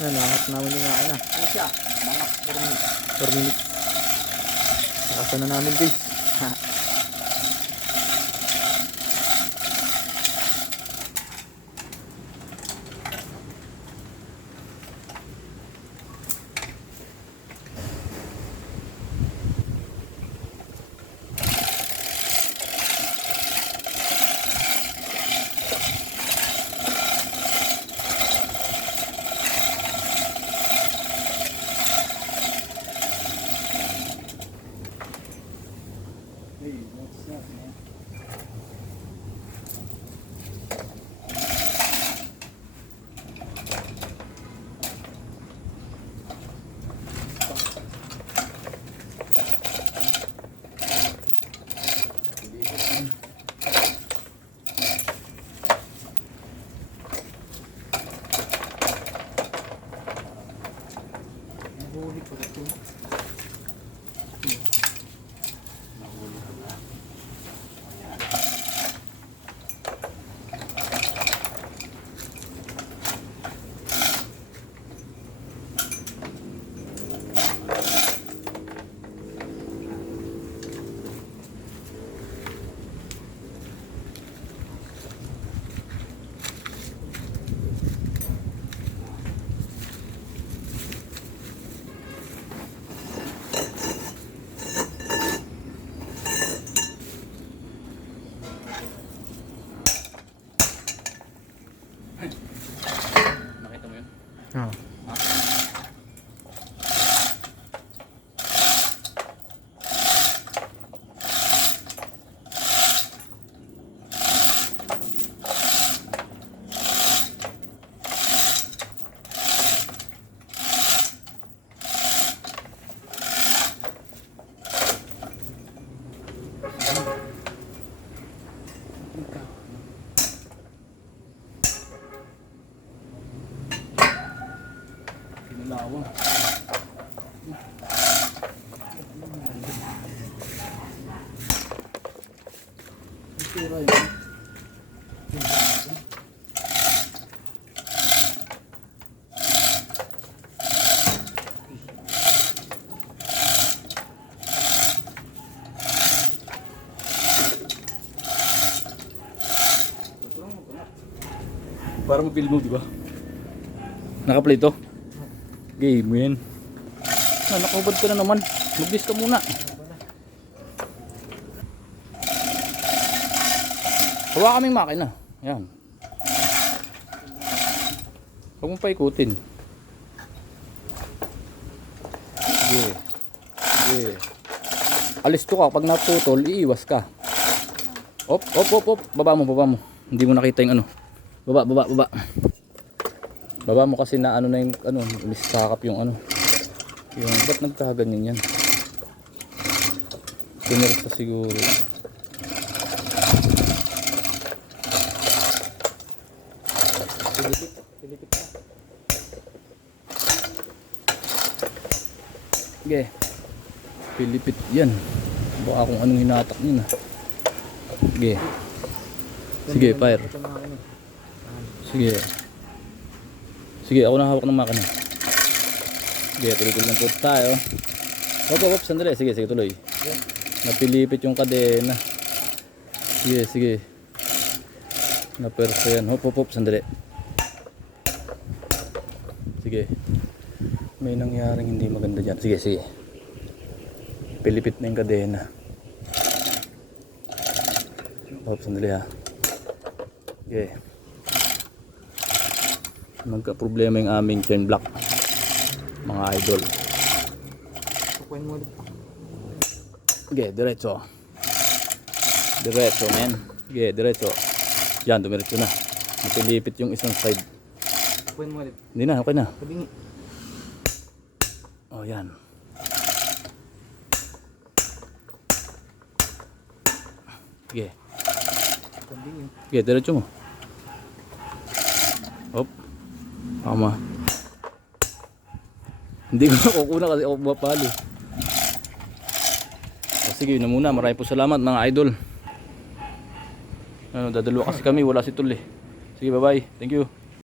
Yan, nahangat namin yung mga na. Ano siya? Mga 4 minutes. 4 minutes. Nakasan na namin guys. Nahuli ko Nakita mo yun? Oh. Pinulawang. Ang sira yun. Para mo mo, di ba? Nakaplay to? Game yan. Ah, nakahubad ka na naman. Mag-dis ka muna. Hawa kaming makina. Yan. Huwag mo pa ikutin. Sige. Sige. Alis to ka. Pag naputol, iiwas ka. Op, op, op, op. Baba mo, baba mo. Hindi mo nakita yung ano. Baba, baba, baba. Baba mo kasi na ano na yung ano, lisakap yung ano. Yung ba't nagkaganyan yan? Pinirsa siguro. Pilipit, pilipit na. Pilipit yan. Baka kung anong hinatak niya na. Sige. Sige, fire. Sige. Sige, ako na hawak ng makina. Sige, tuloy-tuloy lang po tayo. Hop, hop, sandali. Sige, sige, tuloy. Napilipit yung kadena. Sige, sige. Naperso yan. Hop, hop, hop, sandali. Sige. May nangyaring hindi maganda dyan. Sige, sige. Pilipit na yung kadena. Hop, sandali ha. Sige. Magka-problema yung aming chain block. Mga idol. Kukuhin mo ulit. Sige, diretso. Diretso, men. Sige, diretso. Yan, dumiretso na. Napilipit yung isang side. Kukuhin mo ulit. Hindi na, okay na. Kabingi. Oh, yan. Sige. Kabingi. Sige, diretso mo. Hop. Tama. Hindi ko nakukuna kasi ako mapalo. O, sige, yun na muna. Maraming po salamat mga idol. Ano, dadalawa kasi kami. Wala si Tul eh. Sige, bye-bye. Thank you.